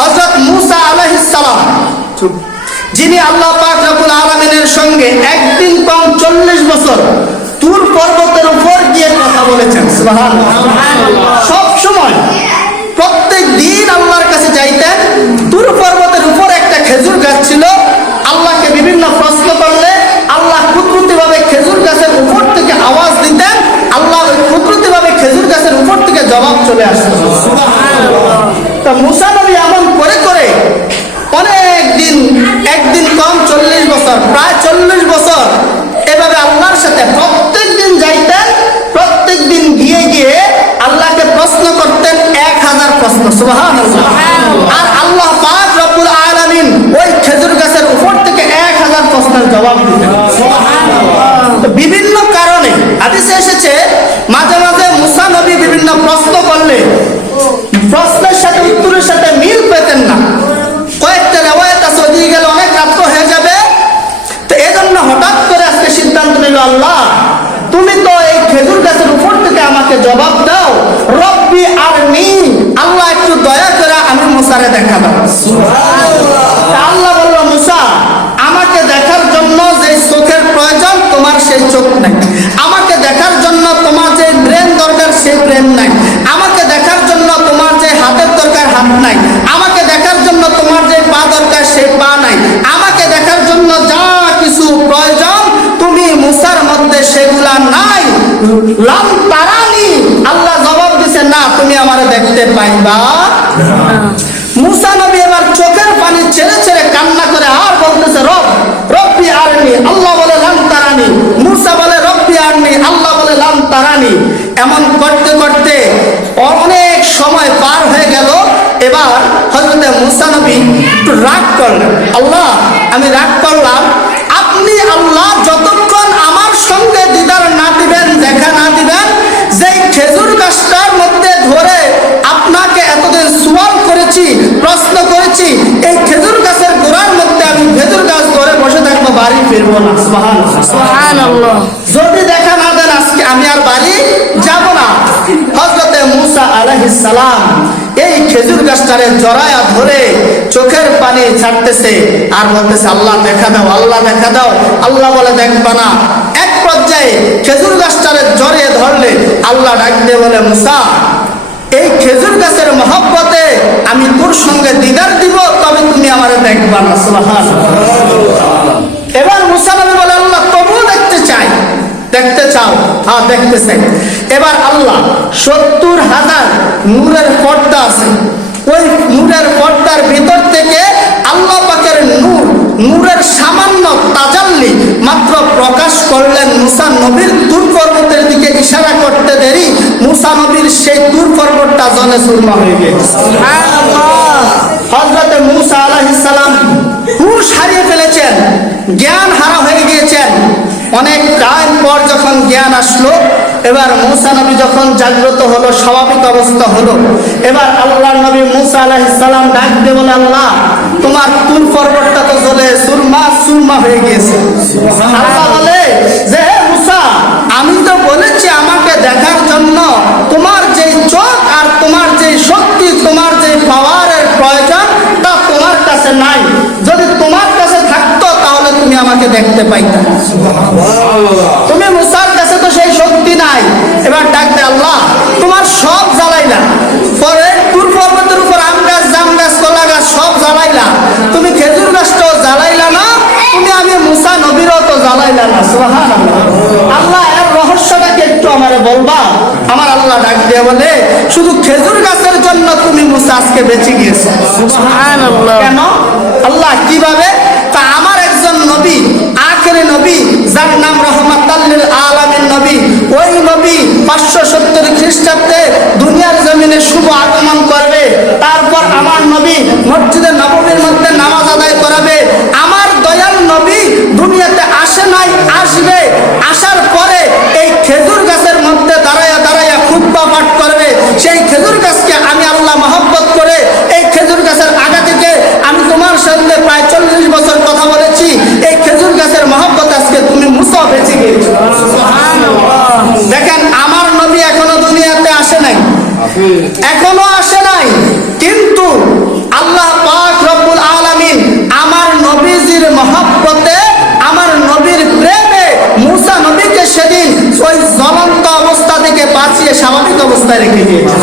হযরত মুসা আলাইহিস সালাম, যিনি আল্লাহ পাক রব্বুল আলামিনের সঙ্গে একদিন কম 40 বছর তুর পর্বতের উপর গিয়ে কথা বলেছেন। সুবহানাল্লাহ। সব সময় প্রত্যেক দিন আল্লাহর কাছে যাইতেন। তুর পর্বতের উপর একটা খেজুর গাছ ছিল। আল্লাহকে বিভিন্ন প্রশ্ন করলে আল্লাহ কুদরতিভাবে খেজুর গাছের উপর থেকে আওয়াজ দিতেন। আল্লাহ ওই কুদরতিভাবে খেজুর গাছের উপর থেকে জবাব চলে আসতো। সুবহানাল্লাহ। তো মুসা নবী এমন করে করে অনেক দিন, একদিন কম 40 বছর, প্রায় 40 বছর এভাবে আল্লাহর সাথে প্রত্যেক দিন যাইতেন। প্রত্যেক দিন গিয়ে গিয়ে আল্লাহকে প্রশ্ন করতেন 1000 প্রশ্ন। সুবহানাল্লাহ। আর আল্লাহ পাক রব্বুল আলামিন ওই খেজুর গাছের উপর থেকে 1000 প্রশ্নের জবাব দিতেন। তো বিভিন্ন কারণে হাদিসে এসেছে মাঝে মাঝে মুসা নবী বিভিন্ন প্রশ্ন করলে প্রশ্নের সাথে উত্তরের সাথে মিল পেতেন না। কয়েকটা রিওয়ায়াত আছে, ওদিকে গেলে অনেক রাত্র হয়ে যাবে। তো এজন্য হঠাৎ করে আজকে সিদ্ধান্ত নিল, আল্লাহ তুমি তো এই খেজুর গাছের উপর থেকে আমাকে জবাব দাও, রব্বি আরনি, আল্লাহ একটু দয়া করে আমি মুসারে দেখা দাও। আল্লাহ বলল, মুসা আমাকে দেখার জন্য যে চোখের প্রয়োজন তোমার সেই চোখ নাই, আমাকে দেখার জন্য তোমার যে ব্রেন দরকার সেই ব্রেন নাই, আমাকে দেখার জন্য তোমার যে হাতের দরকার হাত নাই, আমাকে দেখার জন্য তোমার যে পা দরকার সেই পা নাই, আমাকে দেখার জন্য যা কিছু প্রয়োজন তুমি মুসার মধ্যে সেগুলা নাই। লাম তারানি, আল্লাহ জবাব দিছে না তুমি আমারে দেখতে পাইবা। মুসা নবী এবার চোখের পানি ছেড়ে ছেড়ে কান্না করে আর বলতেছে, রব্বি আরনি, আল্লাহ বলে লাম তারানি, মুসা বলে রব্বি আরনি, আল্লাহ বলে লাম তারানি। এমন করতে করতে অনেক সময় পার হয়ে গেল। এবার হযরত মুসা নবী একটু রাগ করলেন, আল্লাহ আমি রাগ করলাম, আপনি আল্লাহ যতক্ষণ আমার সঙ্গে দিদার না দিবেন, দেখা না দিবেন, যেই খেজুর গাছটার মধ্যে ধরে আপনাকে এতদিন সুয়াল করেছি, প্রশ্ন করেছি, এই খেজুর গাছের গোড়ার মধ্যে আমি খেজুর গাছ ধরে বসে থাকবো, বাড়ি ফিরবো না। সুবহানাল্লাহ। যদি দেখা না দেন আজকে আমি আর বাড়ি যাব না। হযরত মুসা আলাইহিস সালাম এই খেজুর গাছটারে জড়ায়া ধরে চোখের পানি ছাড়তেছে আর বলতেছে, আল্লাহ দেখা দাও, আল্লাহ দেখা দাও। আল্লাহ বলে দেখবা না। এক পর্যায়ে খেজুর গাছটারে জড়িয়ে ধরলে আল্লাহ ডাক দিয়ে বলে, মুসা এই খেজুর গাছের মহব্বতে আমি তোর সঙ্গে দিদার দিব, তবে তুমি আমারে দেখবা না। সুবহানাল্লাহ। এবার মুসা নবী বলে, আল্লাহ তবুও দেখতে চাই। দেখতে চাও? হ্যাঁ দেখতে চাই। এবার আল্লাহ 70,000 নূরের পর্দা আছে, ওই নূরের পর্দার ভিতর থেকে আল্লাহ পাকের নূরের সামান্য তাজাল্লি মাত্র প্রকাশ করলেন। মুসা নবীর তুর পর্বতের দিকে ইশারা করতে দেরি মুসা নবীর সেই তুর পর্বতটা জলে চূর্ণ হয়ে গেছে। সুবহানাল্লাহ। হযরত মুসা আলাইহিস সালাম হুঁশ হারিয়ে ফেলেছেন, জ্ঞান হারা হয়ে গিয়েছেন। অনেক টাইম পর যখন জ্ঞান আসলো, এবার মুসা নবী যখন জাগ্রত হলো, স্বাভাবিক অবস্থা হলো, এবার আল্লাহর নবী মুসা আলাইহিস সালাম ডাক দিয়ে বলে, আল্লাহ তোমার তুর পর্বতটা তো জ্বলে সুরমা হয়ে গিয়েছে। আল্লাহ বলে যে, হে মুসা আমি তো বলেছি আমাকে দেখার জন্য তোমার যে চোখ আর তোমার যে শক্তি, তোমার যে পাওয়ারের প্রয়োজন তা তোমার কাছে নাই। যদি তোমার কাছে থাকতো তাহলে তুমি আমাকে দেখতে পাইতা। তুমি মুসার কাছে তো সেই শক্তি নাই। এবার ডাক দে, আল্লাহ তোমার সব জ্বালাইলা, পরে তুর পর্বতের উপর আম গাছ, জাম গাছ, কলা গাছ সব জ্বালাইলা, তুমি খেজুর গাছটাও জ্বালাইলা না, তুমি আমি মুসা নবীরও তো জ্বালাইলা না। সুবহানাল্লাহ। আল্লাহ এর রহস্যটাকে একটু আমারে বলবা? আমার আল্লাহ ডাক দিয়ে বলে, শুধু খেজুর গাছের জন্য তুমি মুসা আজকে বেঁচে গিয়েছো। সুবহানাল্লাহ। কেন? আল্লাহ কিভাবে? তা আমার একজন নবী, আখেরি নবী, যার নাম রাহমাতাল লিল আলামিন নবী, ওই নবী 570 খ্রিস্টাব্দে দুনিয়ার জমিনে শুভ আগমন করবে। তারপর আমার নবী মসজিদে নববীর মধ্যে নামাজ আদায় করাবে। আমার দয়াল নবী দুনিয়াতে আসে নাই, আসবে। আসার পরে এই খেজুর গাছের মধ্যে দাঁড়ায়া দাঁড়ায়া খুতবা পাঠ করবে। সেই খেজুর গাছকে আমি আল্লাহ মহব্বত করে এই খেজুর গাছের আগা থেকে আমি তোমার সঙ্গে প্রায় 40 বছর কথা বলেছি। এই খেজুর গাছের মহব্বত আজকে তুমি মুসা বেঁচে গিয়েছো। সুবহানাল্লাহ। দেখেন আমার নবী এখনো দুনিয়াতে আসে নাই, এখনো আসে দিয়ে স্বাভাবিক অবস্থায় রেখে দিয়েছেন।